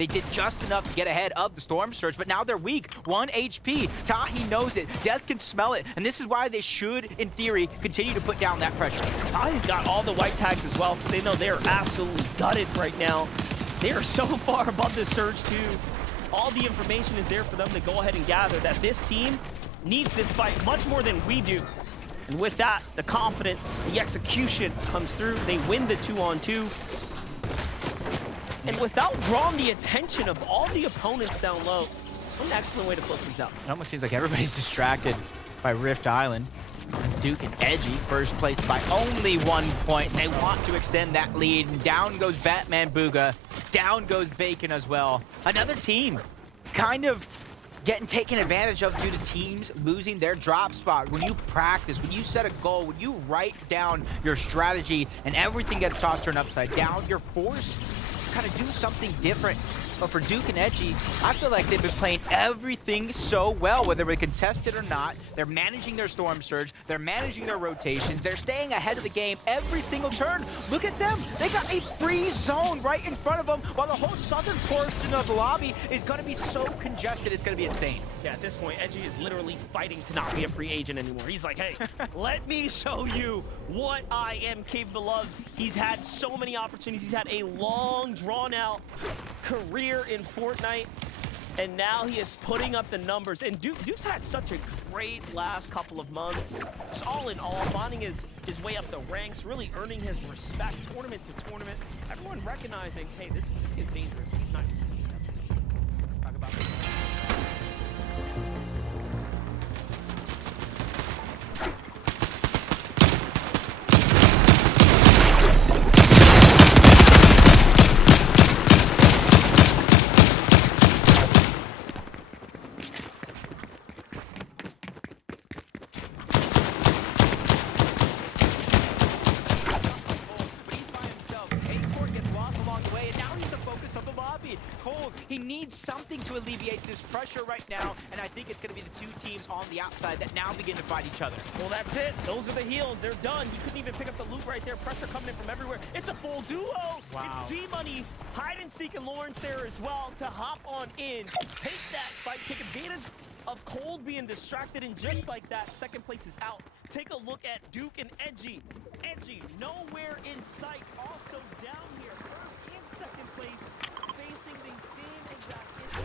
They did just enough to get ahead of the Storm Surge, but now they're weak. 1 HP. Tahi knows it. Death can smell it, and this is why they should, in theory, continue to put down that pressure. Tahi's got all the white tags as well, so they know they're absolutely gutted right now. They are so far above the Surge too. All the information is there for them to go ahead and gather that this team needs this fight much more than we do. And with that, the confidence, the execution comes through. They win the 2-on-2. And without drawing the attention of all the opponents down low, what an excellent way to close things out. It almost seems like everybody's distracted by Rift Island. As Duke and Edgy first place by only 1 point. They want to extend that lead. And down goes Batman Booga. Down goes Bacon as well. Another team kind of getting taken advantage of due to teams losing their drop spot. When you practice, when you set a goal, when you write down your strategy and everything gets tossed turned upside down, you're forced to kind of do something different. But for Duke and Edgy, I feel like they've been playing everything so well, whether they contested or not. They're managing their Storm Surge, they're managing their rotations, they're staying ahead of the game every single turn. Look at them, they got a free zone right in front of them, while the whole southern portion of the lobby is gonna be so congested, it's gonna be insane. Yeah, at this point, Edgy is literally fighting to not be a free agent anymore. He's like, hey, let me show you what I am capable of. He's had so many opportunities. He's had a long, drawn-out career in Fortnite, and now he is putting up the numbers. And Duke's had such a great last couple of months. Just all in all, finding his way up the ranks, really earning his respect tournament to tournament. Everyone recognizing, hey, this kid's dangerous. He's nice. Talk about this. He needs something to alleviate this pressure right now, and I think it's going to be the two teams on the outside that now begin to fight each other. Well, that's it. Those are the heals. They're done. You couldn't even pick up the loot right there. Pressure coming in from everywhere. It's a full duo. Wow. It's G-Money, Hide and Seek, and Lawrence there as well to hop on in, take that fight, take advantage of Cold being distracted, and just like that, second place is out. Take a look at Duke and Edgy. Edgy, nowhere in sight. Also down here, first and second place, facing the same exact issue.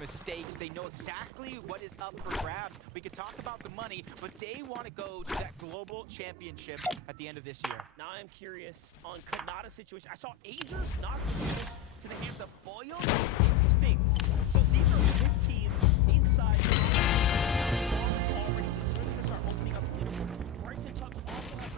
Mistakes. They know exactly what is up for grabs. We could talk about the money, but they want to go to that global championship at the end of this year. Now I'm curious on Kanata's situation. I saw Azer knock to the hands of Boyo and Sphinx. So these are good teams inside. Already, so they're going to start opening up the leaderboard. Bryce and Chubbs also have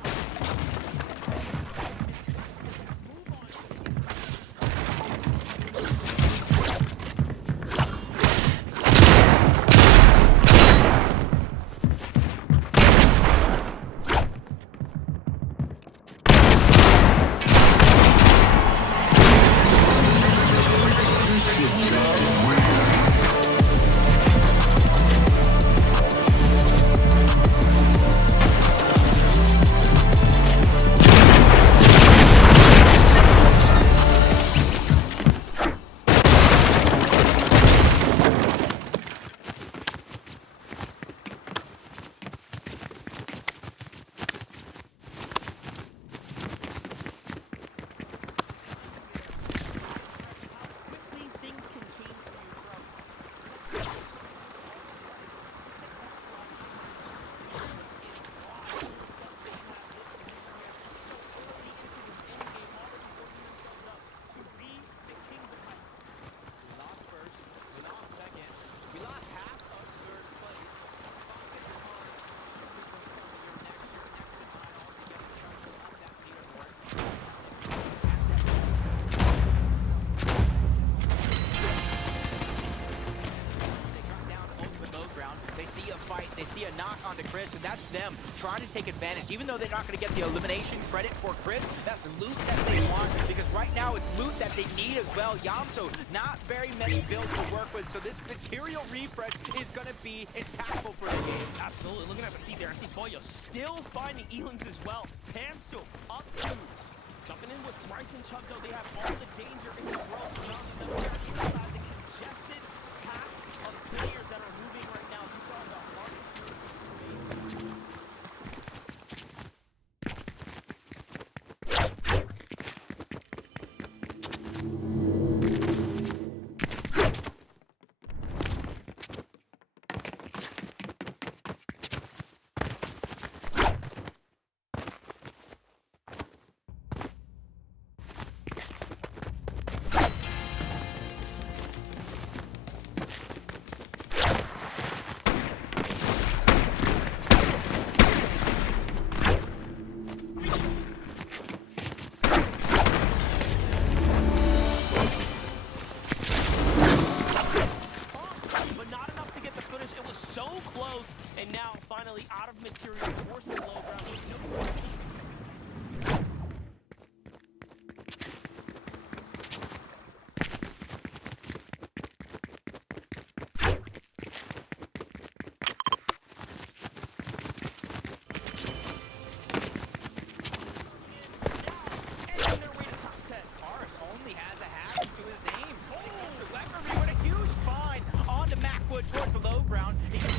see a fight, they see a knock onto Chris, and that's them trying to take advantage. Even though they're not going to get the elimination credit for Chris, that's loot that they want, because right now it's loot that they need as well. Yamso, not very many builds to work with, so this material refresh is going to be impactful for the game. Absolutely. Looking at the feed there, I see Boyo still finding Elims as well. Pamso up two. Jumping in with Bryce and Chubb, though, they have all the danger in the world surrounding them here inside the congested pack of players that are moving right now. We saw the hardest move. And now, finally, out of material, forcing low ground. Towards the low ground. He gets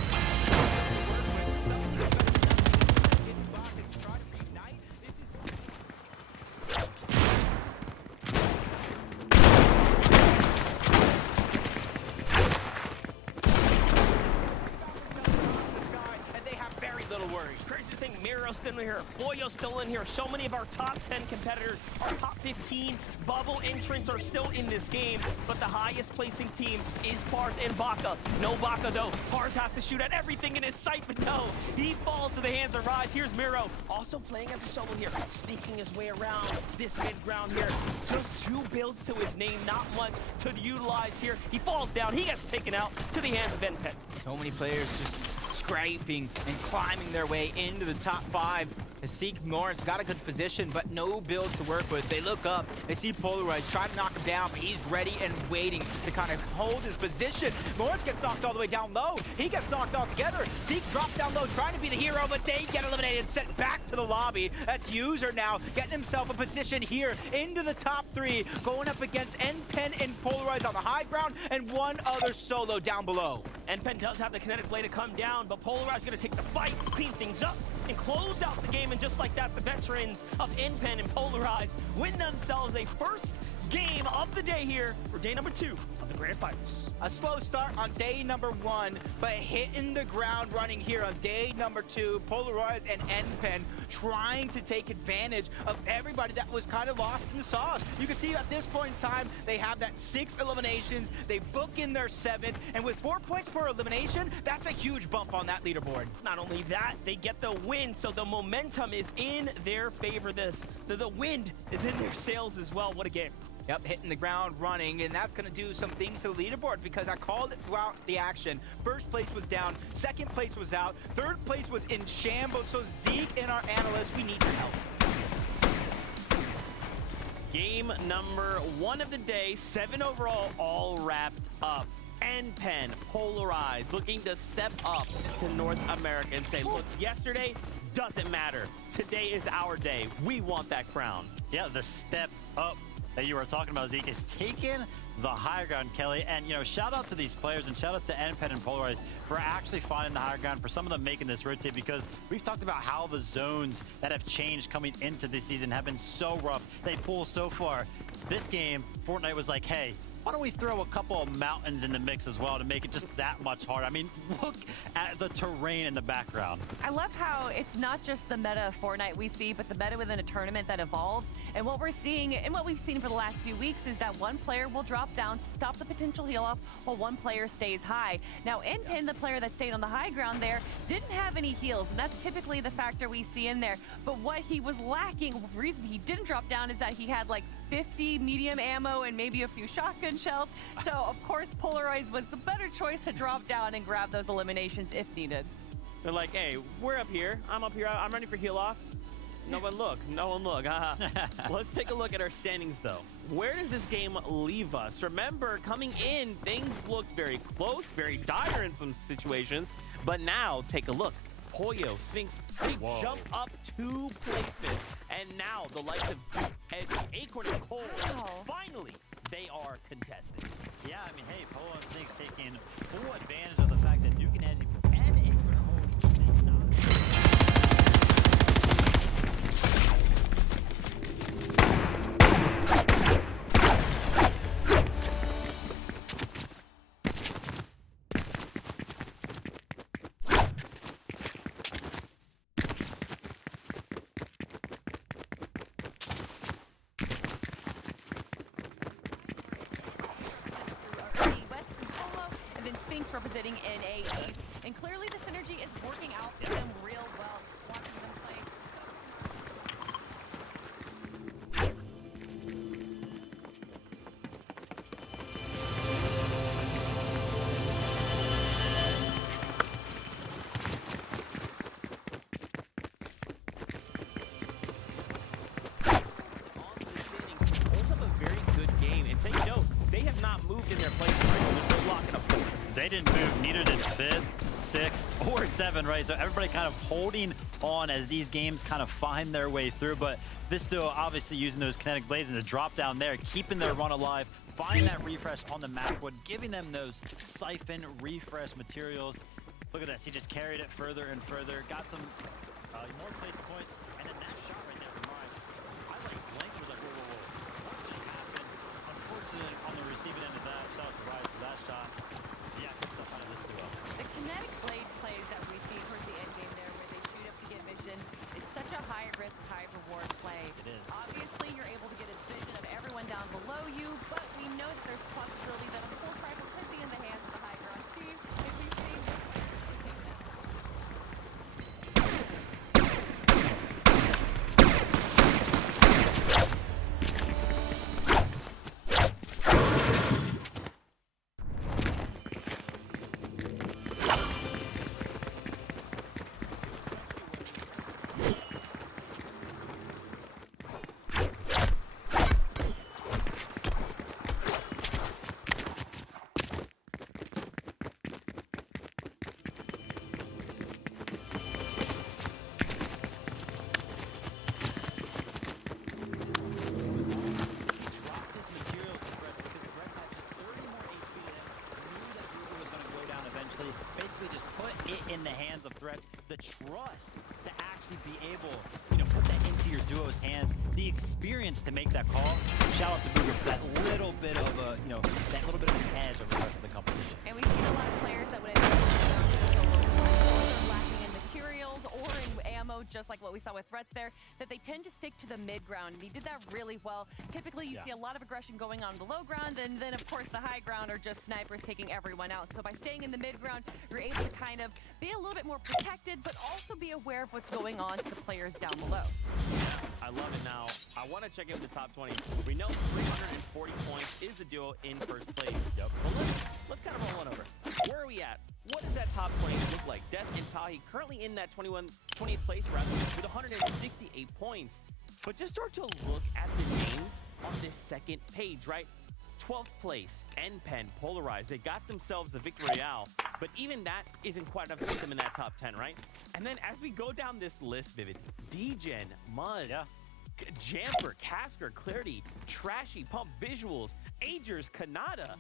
crazy thing, Miro's still in here, Boyo's still in here. So many of our top 10 competitors, our top 15 bubble entrants are still in this game, but the highest placing team is Pars and Baka. No Baka though. Pars has to shoot at everything in his sight, but no, he falls to the hands of Rise. Here's Miro, also playing as a solo here, sneaking his way around this mid-ground here. Just 2 builds to his name, not much to utilize here. He falls down, he gets taken out to the hands of NPen. So many players just scraping and climbing their way into the top 5. As Seek Lawrence got a good position, but no builds to work with. They look up, they see Polarized, try to knock him down, but he's ready and waiting to kind of hold his position. Lawrence gets knocked all the way down low. He gets knocked all together. Seek drops down low, trying to be the hero, but they get eliminated and sent back to the lobby. That's User now getting himself a position here into the top 3, going up against NPen and Polarized on the high ground, and one other solo down below. NPen does have the kinetic blade to come down, but Polarized gonna take the fight, clean things up, and close out the game. And just like that, the veterans of NPen and Polarized win themselves a first game of the day here for day number 2 of the Grand Finals. A slow start on day number 1, but hitting the ground running here on day number 2. Polarized and NPen trying to take advantage of everybody that was kind of lost in the sauce. You can see at this point in time, they have that 6 eliminations. They book in their 7th, and with 4 points per elimination, that's a huge bump on that leaderboard. Not only that, they get the win, so the momentum is in their favor. The wind is in their sails as well. What a game. Yep, hitting the ground running, and that's going to do some things to the leaderboard because I called it throughout the action. First place was down, second place was out, third place was in shambles. So Zeke and our analysts, we need your help. Game number 1 of the day, 7 overall, all wrapped up. NPen, Polarized, looking to step up to North America and say, look, yesterday doesn't matter. Today is our day. We want that crown. Yeah, the step up that you were talking about, Zeke, is taking the higher ground, Kelly. And, you know, shout out to these players and shout out to NPen and Polarized for actually finding the higher ground, for some of them making this rotate, because we've talked about how the zones that have changed coming into this season have been so rough. They pull so far. This game, Fortnite was like, hey, why don't we throw a couple of mountains in the mix as well to make it just that much harder? I mean, look at the terrain in the background. I love how it's not just the meta of Fortnite we see, but the meta within a tournament that evolves. And what we're seeing, and what we've seen for the last few weeks, is that one player will drop down to stop the potential heal off while one player stays high. Now, NPen, the player that stayed on the high ground there, didn't have any heals, and that's typically the factor we see in there. But what he was lacking, the reason he didn't drop down, is that he had like 50 medium ammo and maybe a few shotgun shells. So, of course, Polarize was the better choice to drop down and grab those eliminations if needed. They're like, hey, we're up here. I'm up here. I'm ready for heal off. No one look. No one look. Let's take a look at our standings, though. Where does this game leave us? Remember, coming in, things looked very close, very dire in some situations. But now, take a look. Poyo, Sphinx, they jump up 2 placements. And now, the likes of Duke, Edgy, Acorn, and Cole, finally, they are contested. Yeah, I mean, hey, Polo and Sphinx taking full advantage of the fact that Duke and Edgy and Acorn are representing NA East, and clearly the synergy is working out for them real well. Watching them play they have not moved in their place. Right? They're locking up 4. They didn't move, neither did 5th, 6th, or 7, right? So everybody kind of holding on as these games kind of find their way through. But this duo obviously using those kinetic blades and the drop down there, keeping their run alive, finding that refresh on the map wood, giving them those siphon refresh materials. Look at this, he just carried it further and further, got some more place points, and then that shot right there from Ryan. I like blinked, was like, whoa, whoa, whoa. What just happened? Unfortunately, on the receiving end of that, shout out to Ryan for that shot. Yeah, good stuff out of this duo. The kinetic blade plays that we see towards the end game there, where they shoot up to get vision, is such a high risk, high reward play. It is. Obviously, you're able to get a vision of everyone down below you, but we know that there's a possibility that a pulse rifle could be in the hands of the high ground team. If we've seen this player take that. Basically just put it in the hands of Threats, the trust to actually be able, you know, put that into your duo's hands, the experience to make that call. Shout out to Booger for that little bit of a, you know, that little bit of an edge over the rest of the competition. And we've seen a lot of players that would end up either lacking in materials or in ammo, just like what we saw with Threats there, that they tend to stick to the mid ground, and he did that really well. Typically, you see a lot of aggression going on the low ground, and then, of course, the high ground are just snipers taking everyone out. So by staying in the mid ground, you're able to kind of be a little bit more protected, but also be aware of what's going on to the players down below. I love it. Now, I want to check in with the top 20. We know 340 points is the duo in first place. Yep. Well, let's kind of roll on over. Where are we at? What does that top 20 look like? Death and Tahi currently in that 20th place rather with 168 points. But just start to look at the names on this second page, right? 12th place, NPen, Polarized. They got themselves the Victory Royale, but even that isn't quite enough to put them in that top 10, right? And then as we go down this list, Vivid, Degen, Mud, Jamper, Casker, Clarity, Trashy, Pump Visuals, Agers, Kanata.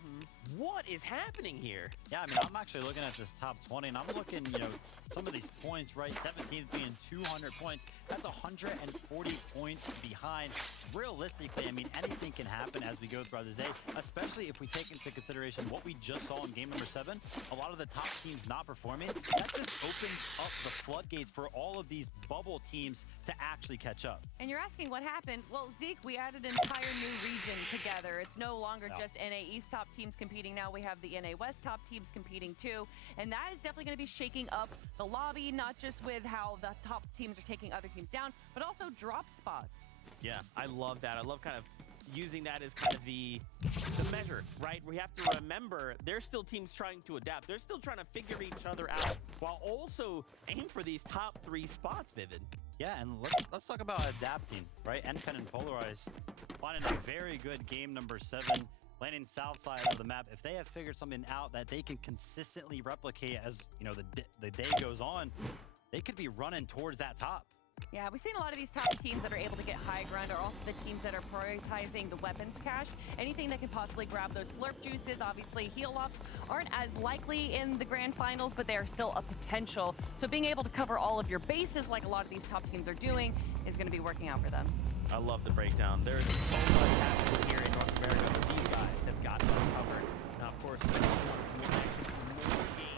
What is happening here? Yeah, I mean, I'm actually looking at this top 20, and I'm looking, you know, some of these points, right? 17th being 200 points. That's 140 points behind. Realistically, I mean, anything can happen as we go throughout the day, especially if we take into consideration what we just saw in game number 7. A lot of the top teams not performing. That just opens up the floodgates for all of these bubble teams to actually catch up. And you're asking what happened? Well, Zeke, we added an entire new region together. It's no longer just NA East top teams competing. Now we have the NA West top teams competing too. And that is definitely going to be shaking up the lobby, not just with how the top teams are taking other teams down, but also drop spots. Yeah, I love that. I love kind of using that as kind of the measure, right? We have to remember there's still teams trying to adapt. They're still trying to figure each other out while also aim for these top 3 spots, Vivid. Yeah, and let's talk about adapting, right? NPen and Polarized finding a very good game number 7, landing south side of the map. If they have figured something out that they can consistently replicate as, you know, the day goes on, they could be running towards that top. Yeah, we've seen a lot of these top teams that are able to get high ground are also the teams that are prioritizing the weapons cache. Anything that can possibly grab those slurp juices. Obviously, heal-offs aren't as likely in the grand finals, but they are still a potential. So being able to cover all of your bases like a lot of these top teams are doing is going to be working out for them. I love the breakdown. There's so much happening here in North America, but these guys have got us covered. Now, of course, more action, more games.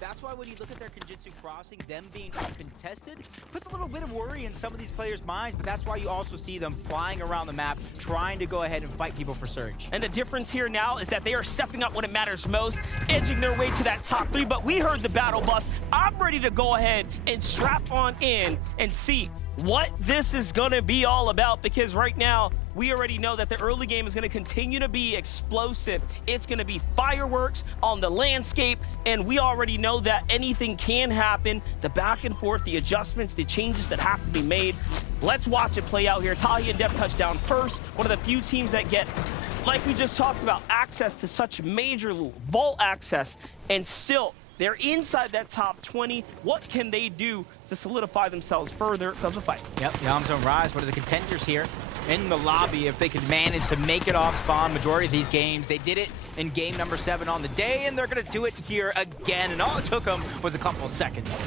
That's why when you look at their Kenjutsu Crossing, them being uncontested, puts a little bit of worry in some of these players' minds, but that's why you also see them flying around the map, trying to go ahead and fight people for Surge. And the difference here now is that they are stepping up when it matters most, edging their way to that top 3, but we heard the battle bus. I'm ready to go ahead and strap on in and see what this is going to be all about, because right now we already know that the early game is going to continue to be explosive. It's going to be fireworks on the landscape, and we already know that anything can happen. The back and forth, the adjustments, the changes that have to be made. Let's watch it play out here. Tahi and Dev touchdown first. One of the few teams that get, like we just talked about, access to such major loot, vault access, and still they're inside that top 20. What can they do to solidify themselves further of the fight? Yep, Yamzone Rise, one of the contenders here in the lobby. If they could manage to make it off spawn majority of these games, they did it in game number 7 on the day, and they're going to do it here again. And all it took them was a couple of seconds.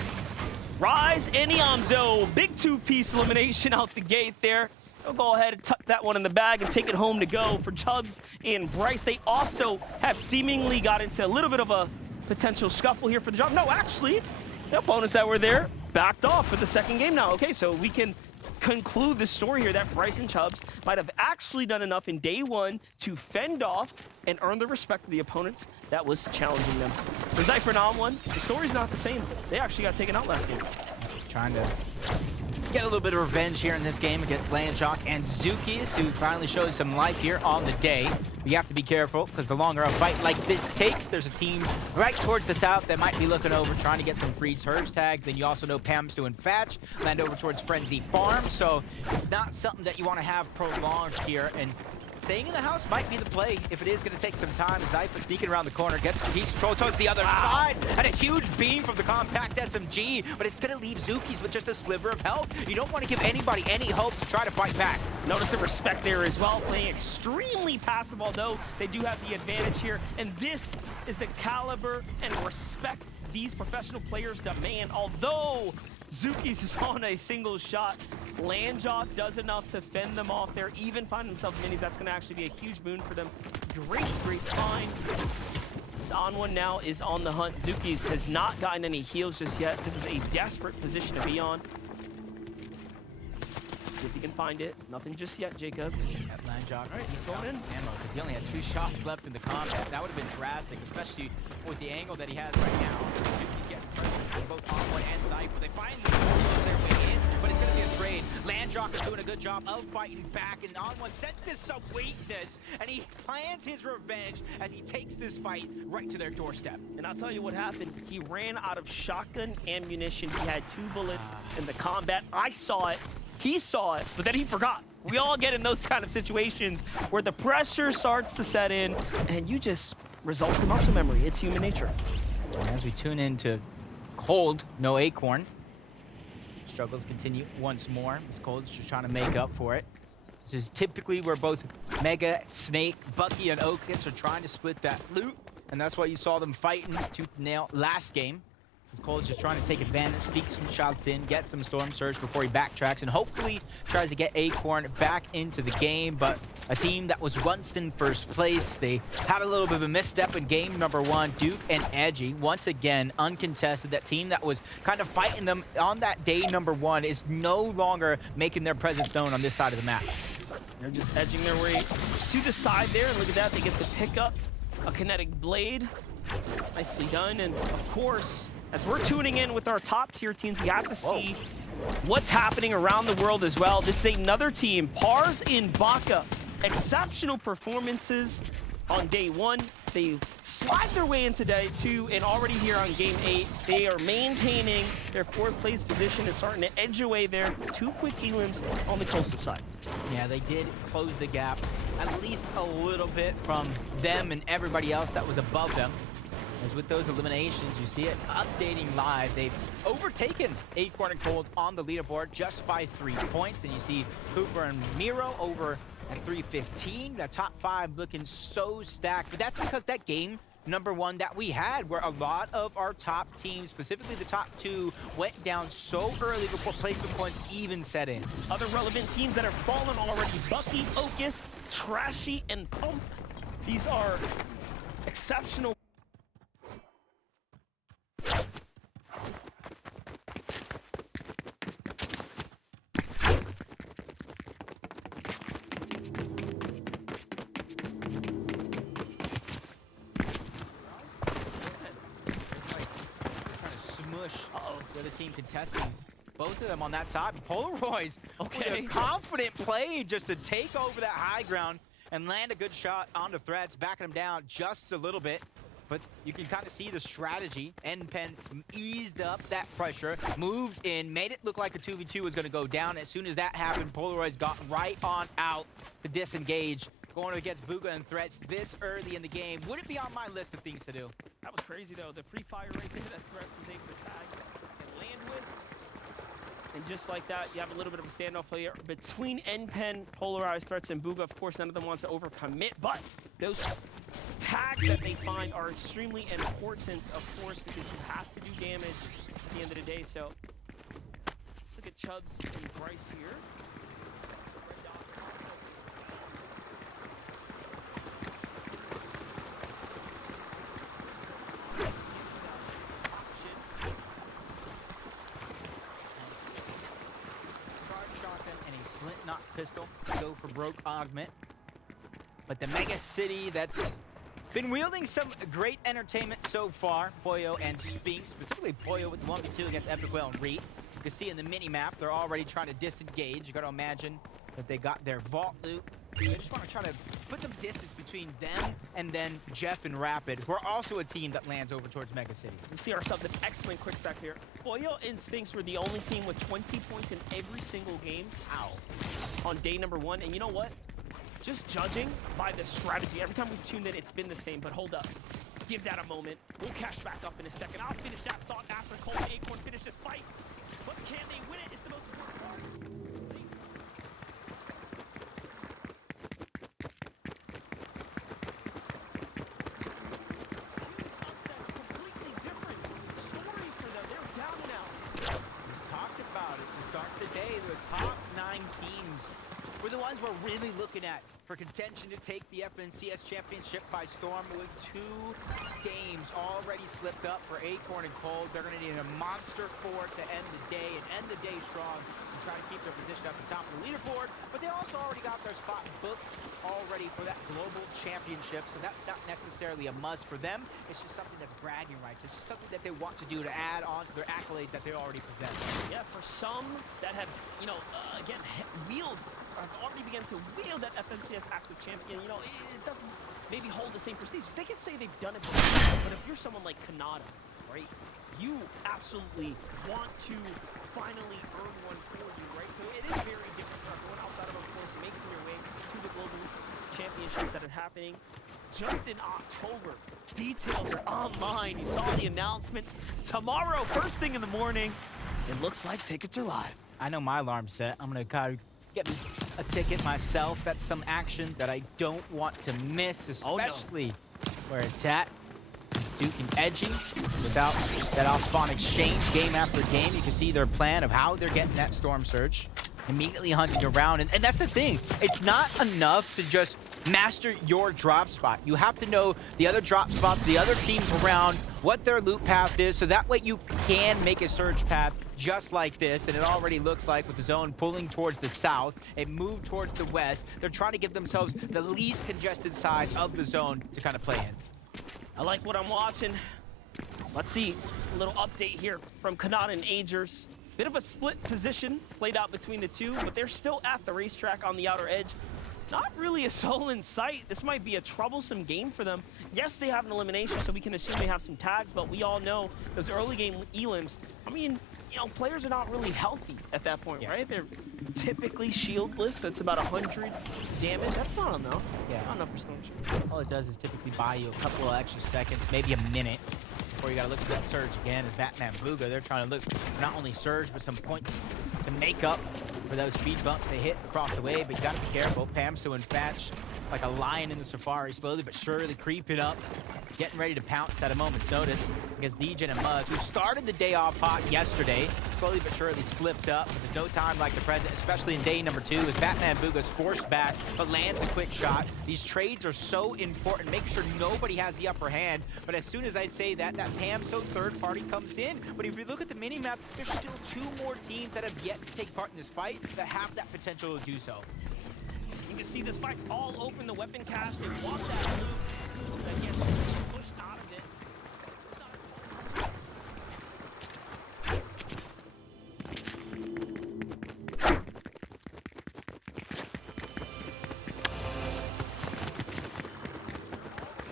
Rise and Yamzo, big 2-piece elimination out the gate there. They'll go ahead and tuck that one in the bag and take it home to go for Chubbs and Bryce. They also have seemingly got into a little bit of a potential scuffle here for the job. No, actually, the opponents that were there backed off for the second game now. Okay, so we can conclude the story here that Bryce and Chubbs might have actually done enough in day 1 to fend off and earn the respect of the opponents that was challenging them. For Zypher and On1, the story's not the same. They actually got taken out last game. Trying to get a little bit of revenge here in this game against Landjock and Zukis, who finally showed some life here on the day. You have to be careful, because the longer a fight like this takes, there's a team right towards the south that might be looking over, trying to get some free Surge tag. Then you also know Pam's doing Fatch, land over towards Frenzy Farm, so it's not something that you want to have prolonged here. And staying in the house might be the play if it is going to take some time. Zypher sneaking around the corner, gets the piece control towards the other side, and a huge beam from the compact SMG, but it's going to leave Zukis with just a sliver of health. You don't want to give anybody any hope to try to fight back. Notice the respect there as well, playing extremely passive, although they do have the advantage here. And this is the caliber and respect these professional players demand. Although Zukis is on a single shot, Landjock does enough to fend them off there, even find themselves minis. That's going to actually be a huge boon for them. Great find. This On1 now is on the hunt. Zukis has not gotten any heals just yet. This is a desperate position to be on. See if he can find it. Nothing just yet, Jacob. Landjock, All right, he's going in. Ammo, because he only had 2 shots left in the combat. That would have been drastic, especially with the angle that he has right now. He's getting pressure both On1 and Zypher. They finally know their way in, but it's going to be a trade. Landjock is doing a good job of fighting back, and On1 senses some weakness, and he plans his revenge as he takes this fight right to their doorstep. And I'll tell you what happened. He ran out of shotgun ammunition. He had 2 bullets in the combat. I saw it. He saw it, but then he forgot. We all get in those kind of situations where the pressure starts to set in and you just result in muscle memory. It's human nature. As we tune into Cold, no Acorn. Struggles continue once more. As Cold's just trying to make up for it. This is typically where both Mega, Snake, Bucky, and Oakis are trying to split that loot. And that's why you saw them fighting tooth and nail last game. As Cole's just trying to take advantage, peek some shots in, get some Storm Surge before he backtracks, and hopefully tries to get Acorn back into the game. But a team that was once in first place, they had a little bit of a misstep in game number 1. Duke and Edgy, once again, uncontested. That team that was kind of fighting them on that day number 1 is no longer making their presence known on this side of the map. They're just edging their way to the side there, and look at that, they get to pick up a kinetic blade. Nicely done, and of course, as we're tuning in with our top tier teams, we have to see what's happening around the world as well. This is another team, Pars in Baka. Exceptional performances on day 1. They slide their way into day 2, and already here on game 8, they are maintaining their 4th place position and starting to edge away there. 2 quick elims on the coastal side. Yeah, they did close the gap at least a little bit from them and everybody else that was above them. As with those eliminations, you see it updating live. They've overtaken Acorn and Cold on the leaderboard just by 3 points. And you see Cooper and Miro over at 315. The top 5 looking so stacked. But that's because that game number 1 that we had, where a lot of our top teams, specifically the top 2, went down so early before placement points even set in. Other relevant teams that have fallen already, Bucky, Ocus, Trashy, and Pump. These are exceptional. The other team contesting both of them on that side. Polaroids with a confident play just to take over that high ground and land a good shot onto Threats, backing him down just a little bit. But you can kind of see the strategy. NPen eased up that pressure, moved in, made it look like a 2v2 was going to go down. As soon as that happened, Polaroids got right on out to disengage. Going against Booga and Threats this early in the game wouldn't be on my list of things to do. That was crazy, though. The pre-fire right there that Threats was able to tag and land with. And just like that, you have a little bit of a standoff here between NPen, Polarized, Threats, and Booga. Of course, none of them want to overcommit, but those tags that they find are extremely important, of course, because you have to do damage at the end of the day. So let's look at Chubbs and Bryce here. Pistol to go for Broke Augment. But the Mega City that's been wielding some great entertainment so far, Poyo and Spinks, specifically Poyo with the 1v2 against Epic Whale and Reed. You can see in the mini-map, they're already trying to disengage. You gotta imagine that they got their vault loot. They just want to try to put some distance between them and then Jeff and Rapid, who are also a team that lands over towards Mega City. We see ourselves an excellent quick stack here. Poyo and Sphinx were the only team with 20 points in every single game. Ow. On day number 1, and you know what? Just judging by the strategy, every time we've tuned in, it's been the same, but hold up. Give that a moment. We'll cash back up in a second. I'll finish that thought after Cole and Acorn finish this fight. But can they win it? It's the most important part. Completely different story for them. They're down and out. We talked about it to start the day. The top 9 teams were the ones we're really looking at for contention to take the FNCS Championship by storm, with 2 games already slipped up for Acorn and Cold. They're going to need a monster 4 to end the day and end the day strong and try to keep their position at the top of the leaderboard. But they also already got their spot booked already for that global championship, so that's not necessarily a must for them. It's just something that's bragging rights. It's just something that they want to do to add on to their accolades that they already possess. Yeah, for some that have, you know, again, have already begun to wield that FNCS Active Champion, you know, it doesn't maybe hold the same prestige. They can say they've done it before, but if you're someone like Kanata, right, you absolutely want to finally earn one for you, right? So it is very different for everyone outside of course, making your way to the global championships that are happening just in October. Details are online. You saw the announcements tomorrow, first thing in the morning. It looks like tickets are live. I know my alarm's set. I'm gonna kind of get me a ticket myself. That's some action that I don't want to miss, especially where it's at. Duke and Edgy without that off-spawn exchange game after game. You can see their plan of how they're getting that Storm Surge. Immediately hunting around. And that's the thing. It's not enough to just master your drop spot. You have to know the other drop spots, the other teams around, what their loop path is, so that way you can make a surge path just like this. And it already looks like with the zone pulling towards the south, it moved towards the west. They're trying to give themselves the least congested side of the zone to kind of play in. I like what I'm watching. Let's see a little update here from Kanata and Agers. Bit of a split position played out between the two, but they're still at the racetrack on the outer edge. Not really a soul in sight. This might be a troublesome game for them. Yes, they have an elimination, so we can assume they have some tags, but we all know those early game elims, I mean, you know, players are not really healthy at that point, right? They're typically shieldless, so it's about 100 damage. That's not enough. Yeah. Not enough for Storm Surge. All it does is typically buy you a couple of extra seconds, maybe a minute, before you gotta look for that surge again. As Batman Booga, they're trying to look for not only surge, but some points to make up for those speed bumps they hit across the way. But you gotta be careful. Pamso and Fatch, like a lion in the safari, slowly but surely creeping up, getting ready to pounce at a moment's notice against DJ and Muzz, who started the day off hot yesterday, slowly but surely slipped up. But there's no time like the present, especially in day number 2, as Batman Booga's forced back, but lands a quick shot. These trades are so important. Make sure nobody has the upper hand. But as soon as I say that, that Pamso third party comes in. But if you look at the mini-map, there's still 2 more teams that have yet to take part in this fight that have that potential to do so. You can see this fight's all open. The weapon cache, they want that loop that gets pushed out of it.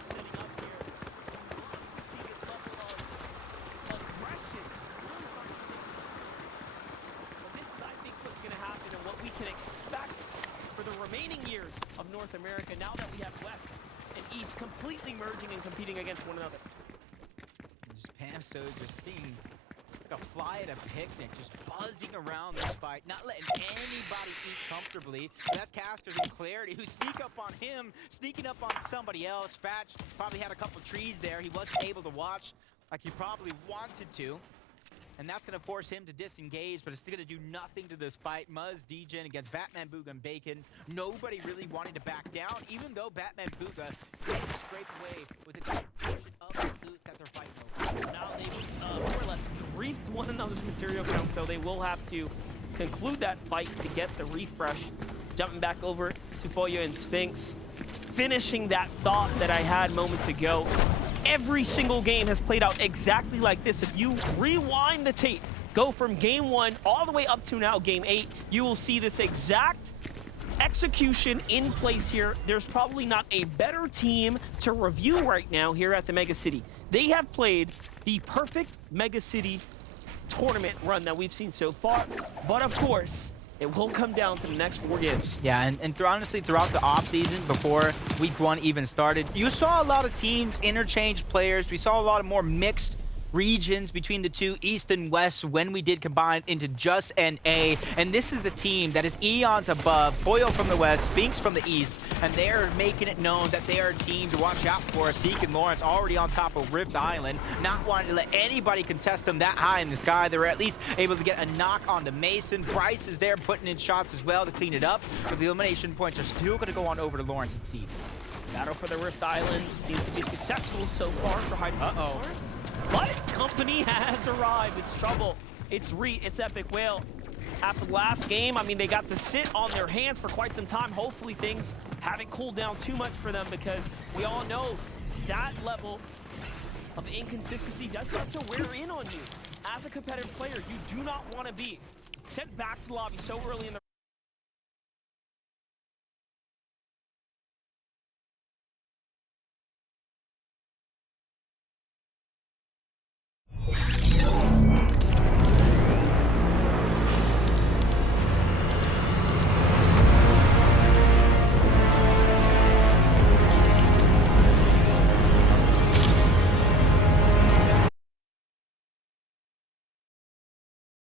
Setting up here. To see this level of aggression. But this is, I think, what's going to happen and what we can expect for the remaining years of North America, now that we have West and East completely merging and competing against one another. Just Pamso just being like a fly at a picnic, just buzzing around this fight, not letting anybody eat comfortably. But that's Casters and Clarity, who sneak up on him, sneaking up on somebody else. Fatch probably had a couple trees there. He wasn't able to watch like he probably wanted to. And that's going to force him to disengage, but it's going to do nothing to this fight. Muzz, Degen against Batman Booga and Bacon. Nobody really wanting to back down, even though Batman Booga did scrape away with a good portion of the loot that they're fighting over. Now they've more or less griefed one another's material count, so they will have to conclude that fight to get the refresh. Jumping back over to Pollo and Sphinx, finishing that thought that I had moments ago. Every single game has played out exactly like this. If you rewind the tape, go from game 1 all the way up to now game 8, you will see this exact execution in place here. There's probably not a better team to review right now here at the Mega City. They have played the perfect Mega City tournament run that we've seen so far, but of course, it will come down to the next 4 games. Yeah, and honestly, throughout the offseason, before week 1 even started, you saw a lot of teams interchange players. We saw a lot of more mixed regions between the two, East and West, when we did combine into just NA. And this is the team that is eons above. Pollo from the West, Sphinx from the East, and they're making it known that they are a team to watch out for. Zeke and Lawrence already on top of Rift Island, not wanting to let anybody contest them that high in the sky. They were at least able to get a knock on the Mason. Bryce is there putting in shots as well to clean it up, but the elimination points are still going to go on over to Lawrence and Zeke. Battle for the Rift Island seems to be successful so far for hiding Lawrence. But company has arrived. It's trouble. It's Epic Whale. After the last game, I mean, they got to sit on their hands for quite some time. Hopefully things haven't cooled down too much for them, because we all know that level of inconsistency does start to wear in on you. As a competitive player, you do not want to be sent back to the lobby so early in the